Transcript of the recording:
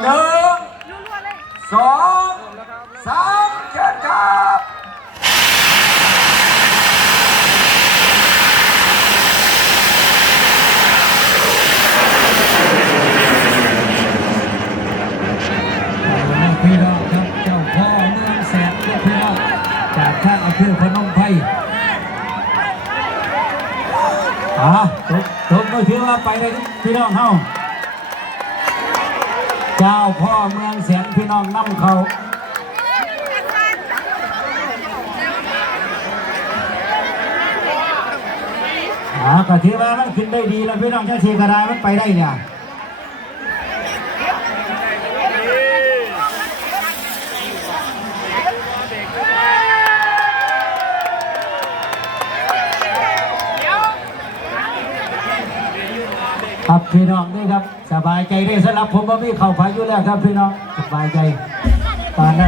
1 2 3เชิญครับพี่น้องครับเจ้าพ่อเมืองแสนพี่น้องจากท่าอำเภอพนมไพรตกก็ถือว่าไปเลยพี่น้องเฮาเจ้าพ่อเมืองแสนพี่น้องนำเขาก็ถือว่ามันขึ้นได้ดีแล้วพี่น้องเจ้าชีกระดามันไปได้เนี่ยครับพี่น้องนี่ครับสบายใจได้สำหรับผมว่ามีเข่าพายุแล้วครับพี่น้องสบายใจตอนนั้น